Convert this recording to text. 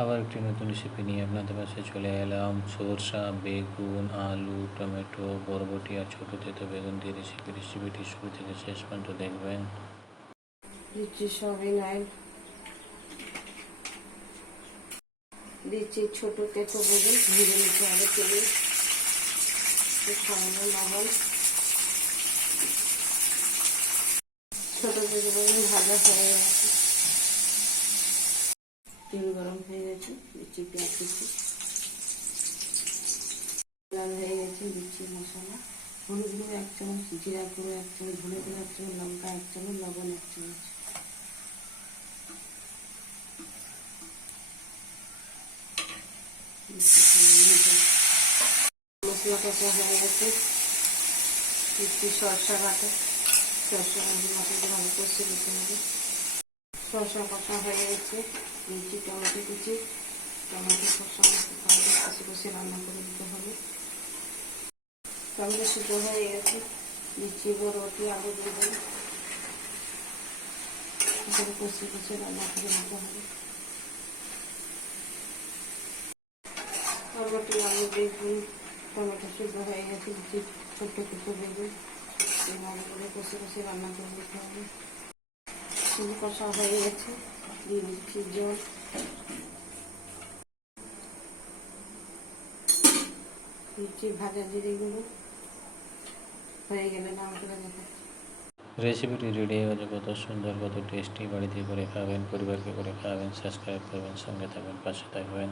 আবার একটি নতুন রেসিপি নিয়ে আপনাদের কাছে চলে এলাম। সরষা, বেগুন, আলু, টমেটো, বরবটি আর ছোটো তেতো বেগুন দিয়ে রেসিপি রেসিপিটি শুরু থেকে শেষ পর্যন্ত দেখবেন। অয়েল দিচ্ছি ছোট তেতো বেগুন ভেজে তেলে। সামান্য লবণ। ছোট বেগুন ভাজা হয়ে গেছে। তেল গরম হয়ে গেছে দিচ্ছি পেঁয়াজ দিচ্ছি লাল হয়ে গেছে দিচ্ছি মশলা। হলুদ গুঁড়ো এক চামচ, জিরা গুঁড়ো এক চামচ, ধনে গুঁড়ো এক চামচ, লঙ্কা এক চামচ, লবণ এক চামচ। মশলা কষা হয়ে গেছে। দিচ্ছি সরষা বাটা, সরষা ভালো দিতে হবে শসা কষা হয়ে গেছে। দিচ্ছি টমেটো কুচি। টমেটো কষা মতো কষে কষে রান্না করে দিতে হবে। টমেটো সিদ্ধ হয়ে গেছে। দিচ্ছি বরবটি আলু দেবো এখানে কষে কষে রান্না করে নিতে হবে। বরবটি আলু বেগুন টমেটো সিদ্ধ হয়ে গেছে। দিচ্ছি ছোট্ট ছোট্ট বেগুন এই ভালো করে কষে কষে রান্না করে দিতে হবে। ফুল কষা হয়ে গেছে, দিয়ে দিচ্ছি জল। দিচ্ছি ভাজা জিরেগুলো হয়ে গেলে নাম করে দেখা রেসিপিটি রেডি হয়ে গেছে কত সুন্দর, কত টেস্টি বাড়িতে করে খাবেন, পরিবারকে করে খাবেন সাবস্ক্রাইব করবেন, সঙ্গে থাকবেন, পাশে থাকবেন।